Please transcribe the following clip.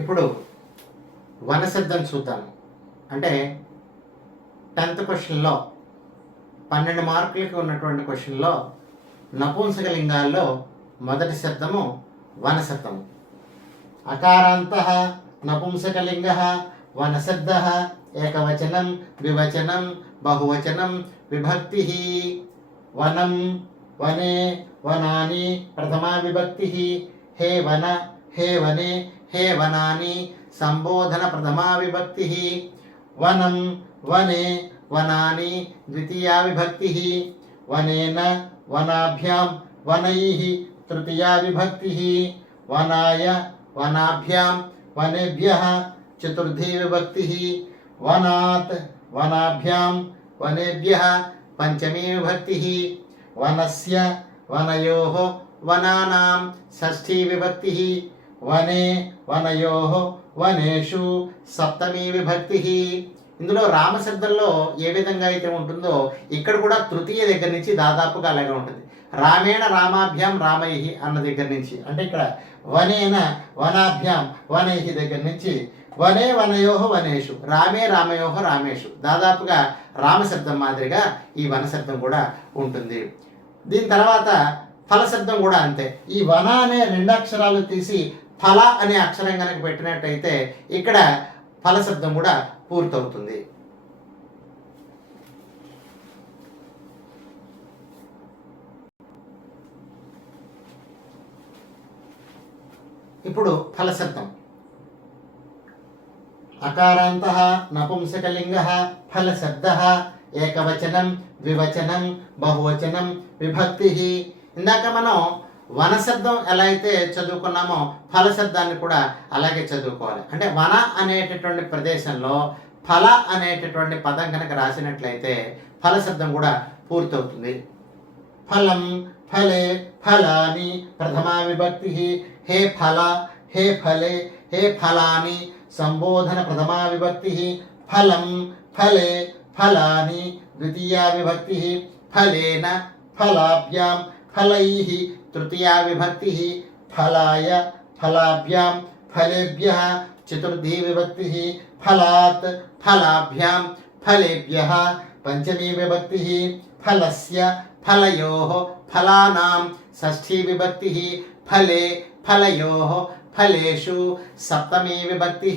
ఇప్పుడు వనశబ్దం చూద్దాం. అంటే 10th క్వశ్చన్లో 12 మార్కులకి ఉన్నటువంటి క్వశ్చన్లో నపుంసకలింగాల్లో మొదటి శబ్దము వనశబ్దము. అకారాంతః నపుంసకలింగః వనశబ్దః ఏకవచనం ద్వివచనం బహువచనం విభక్తి. వనం వనే వనాని ప్రథమా విభక్తి. హే వన హే వనే హే వనాని సంబోధన ప్రథమా విభక్తి. వనం వనే వనాని ద్వితీయా విభక్తి. వనేన వనాభ్యాం వనైః తృతీయా విభక్తి. వనాయ వనాభ్యాం వనేభ్యః చతుర్థీ విభక్తి. వనాత్ వనాభ్యాం వనేభ్యః పంచమీ విభక్తి. వనస్య వనయోః వనానాం షష్ఠీ విభక్తి. వనే వనయోః వనేషు సప్తమీ విభక్తి. ఇందులో రామశబ్దంలో ఏ విధంగా అయితే ఉంటుందో ఇక్కడ కూడా తృతీయ దగ్గర నుంచి దాదాపుగా అలాగే ఉంటుంది. రామేణ రామాభ్యాం రామైహి అన్న దగ్గర నుంచి, అంటే ఇక్కడ వనేన వనాభ్యాం వనైహి దగ్గర నుంచి వనే వనయోః వనేషు రామే రామయోః రామేషు దాదాపుగా రామశబ్దం మాదిరిగా ఈ వనశబ్దం కూడా ఉంటుంది. దీని తర్వాత ఫలశబ్దం కూడా అంతే. ఈ వన అనే 2 అక్షరాలు తీసి ఫల అనే అక్షరం కనుక పెట్టినట్టయితే ఇక్కడ ఫలశబ్దం కూడా పూర్తవుతుంది. ఇప్పుడు ఫలశబ్దం. అకారాంతః నపుంసకలింగః ఫలశబ్దః ఏకవచనం ద్వివచనం బహువచనం విభక్తి. ఇందాక మనం వనశబ్దం ఎలా అయితే చదువుకున్నామో ఫలశబ్దాన్ని కూడా అలాగే చదువుకోవాలి. అంటే వన అనేటటువంటి ప్రదేశంలో ఫల అనేటటువంటి పదం కనుక రాసినట్లయితే ఫలశబ్దం కూడా పూర్తవుతుంది. ఫలం ఫలే ఫలాని ప్రథమా విభక్తి. హే ఫల హే ఫలే హే ఫలాని సంబోధన ప్రథమా విభక్తి. ఫలం ఫలే ఫలాని ద్వితీయా విభక్తి. ఫలేన ఫలాభ్యాం ఫలైః తృతీయా విభక్తి. ఫలాయ ఫలాభ్యాం ఫలేభ్యః చతుర్థీ విభక్తి. ఫలాత్ ఫలాభ్యాం ఫలేభ్యః పంచమీ విభక్తి. ఫలస్య ఫలయోః ఫలానాం షష్ఠీ విభక్తి. ఫలే ఫలయోః ఫలేషు సప్తమీ విభక్తి.